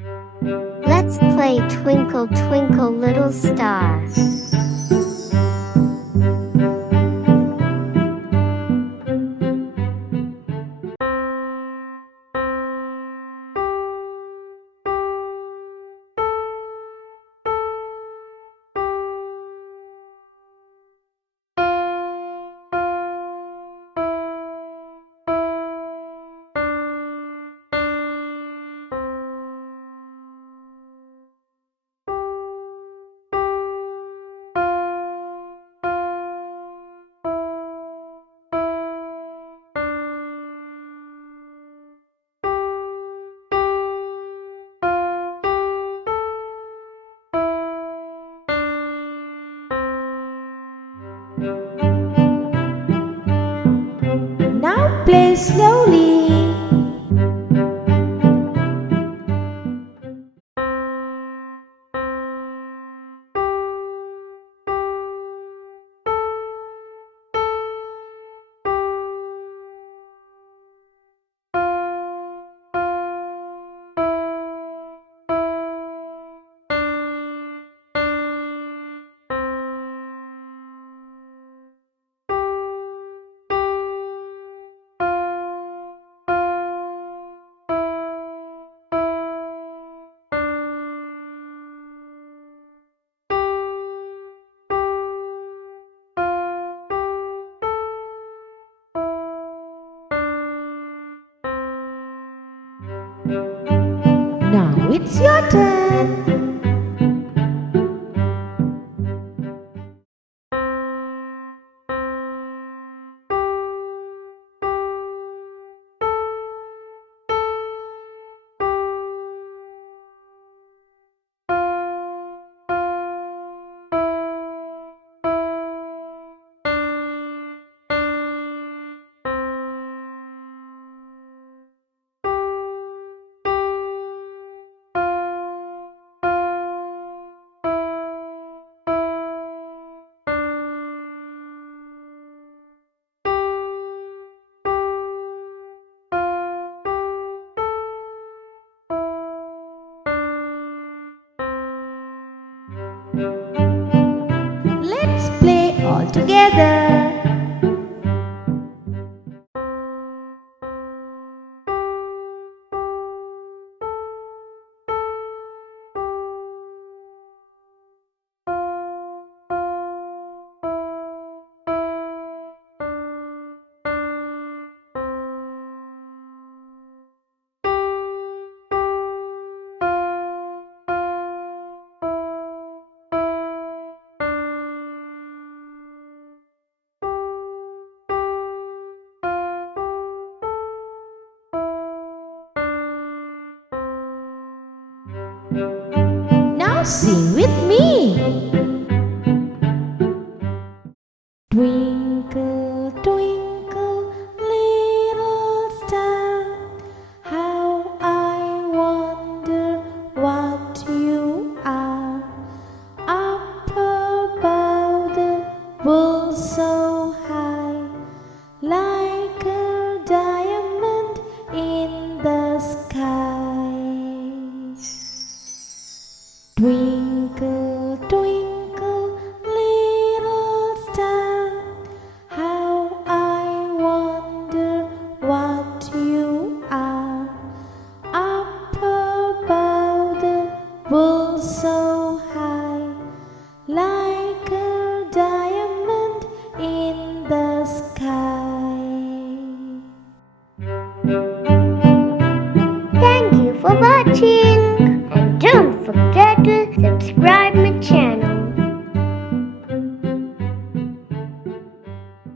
Let's play Twinkle Twinkle Little Star. Now play slowly. Now it's your turn. Let's play all together. Now sing with me. Twinkle, twinkle, little star, how I wonder what you are. Up above the world so high, like a diamond in the sky. Twinkle, twinkle, little star, how I wonder what you are. Up above the world so